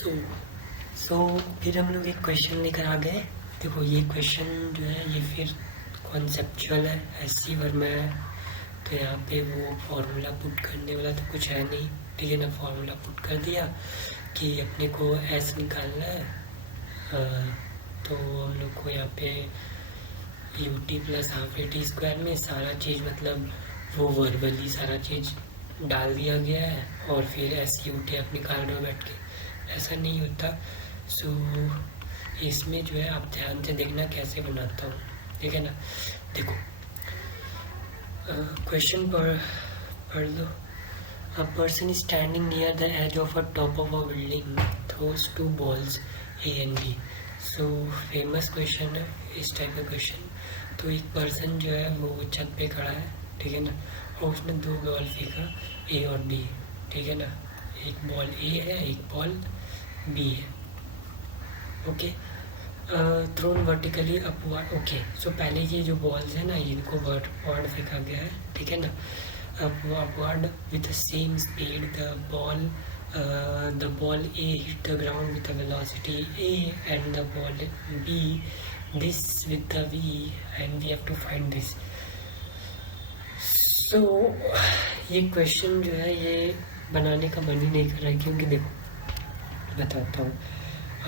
सो सो फिर हम लोग एक क्वेश्चन लेकर आ गए। देखो ये क्वेश्चन जो है ये फिर कॉन्सेप्चुअल है, ऐसी वर्मा है। तो यहाँ पे वो फॉर्मूला पुट करने वाला तो कुछ है नहीं, ठीक है ना। फॉर्मूला पुट कर दिया कि अपने को एस निकालना है। तो हम लोग को यहाँ पे U T plus half A T square में सारा चीज़ मतलब वो वर्बली सारा चीज़ डाल दिया गया है, और फिर एस यू टी आप निकाल रहे हो बैठ के। ऐसा नहीं होता। सो इसमें जो है आप ध्यान से देखना कैसे बनाता हूँ, ठीक है ना। देखो क्वेश्चन पढ़ लो। A person is standing near the edge of a top of a building, throws two balls A and B. So famous question है इस टाइप का क्वेश्चन। तो एक पर्सन जो है वो छत पे खड़ा है, ठीक है ना, और उसने दो बॉल फेंका ए और बी, ठीक है ना। एक बॉल ए है, एक बॉल बी है। Okay, thrown vertically upward. Okay, so पहले ये जो बॉल्स है ना इनको वर्ड फेंका गया है, ठीक है ना। upward with the same speed, the ball A hit the ground with a velocity A, and the ball B this with the V, and we have to find this. So ये question जो है ये बनाने का मन ही नहीं कर रहा है, क्योंकि देखो बताता हूँ।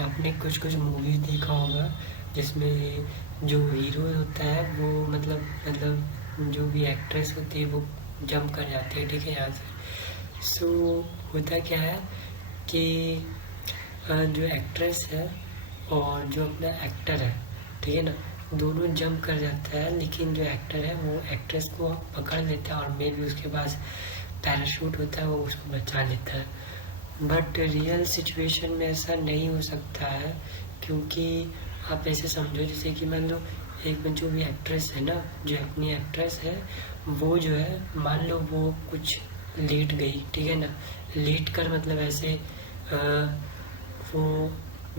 आपने कुछ मूवीज देखा होगा जिसमें जो हीरो होता है वो मतलब जो भी एक्ट्रेस होती है वो जंप कर जाती है, ठीक है, यहाँ से। सो होता क्या है कि जो एक्ट्रेस है और जो अपना एक्टर है, ठीक है ना, दोनों जंप कर जाता है, लेकिन जो एक्टर है वो एक्ट्रेस को पकड़ लेता है, और मे भी उसके पास पैराशूट होता है, वो उसको बचा लेता है। बट रियल सिचुएशन में ऐसा नहीं हो सकता है, क्योंकि आप ऐसे समझो जैसे कि मान लो एक जो भी एक्ट्रेस है ना, जो अपनी एक्ट्रेस है वो जो है मान लो वो कुछ लेट गई, ठीक है ना। लेट कर मतलब ऐसे वो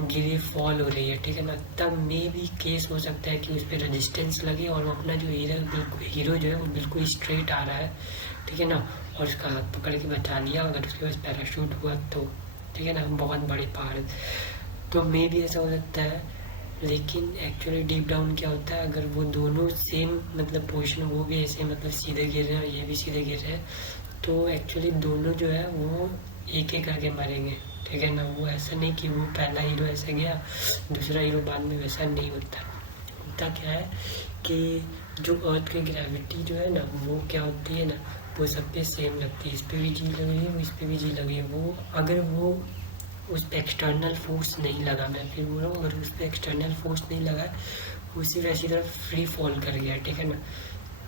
गिरी फॉल हो रही है, ठीक है ना, तब में भी केस हो सकता है कि उस पर रेजिस्टेंस लगे और वो अपना जो हीरो जो है वो बिल्कुल स्ट्रेट आ रहा है, ठीक है ना, और उसका हाथ पकड़ के बचा लिया। अगर उसके पास पैराशूट हुआ तो, ठीक है ना, बहुत बड़े पहाड़ तो मे भी ऐसा हो सकता है। लेकिन एक्चुअली डीप डाउन क्या होता है, अगर वो दोनों सेम मतलब पोजीशन, वो भी ऐसे मतलब सीधे गिर रहे हैं और ये भी सीधे गिर रहे हैं, तो एक्चुअली दोनों जो है वो एक एक करके मरेंगे, ठीक है ना। वो ऐसा नहीं कि वो पहला हीरो ऐसा गया दूसरा हीरो बाद में, वैसा नहीं होता। होता क्या है कि जो अर्थ की ग्रेविटी जो है ना वो क्या होती है ना, वो सब पे सेम लगती है। इस पर भी जी लग रही है, इस पर भी जी लगी है। वो अगर वो उस पर एक्सटर्नल फोर्स नहीं लगा, मैं फिर बोल रहा हूँ, अगर उस पर एक्सटर्नल फोर्स नहीं लगा, उसी वैसी तरफ फ्री फॉल कर गया, ठीक है ना,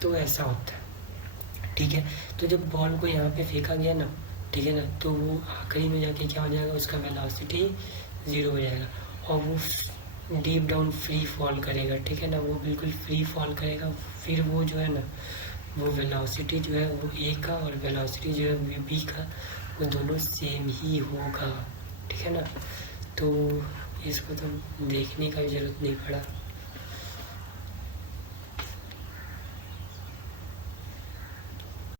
तो ऐसा होता है, ठीक है। तो जब बॉल को यहाँ पे फेंका गया ना, ठीक है ना, तो वो आखिरी में जाके क्या हो जाएगा, उसका वेलोसिटी 0 हो जाएगा, और वो डीप डाउन फ्री फॉल करेगा, ठीक है ना। वो बिल्कुल फ्री फॉल करेगा। फिर वो जो है ना वो वेलोसिटी जो है वो ए का और वेलोसिटी जो है बी का, वो दोनों सेम ही होगा, ठीक है ना। तो इसको तो देखने का भी ज़रूरत नहीं पड़ा।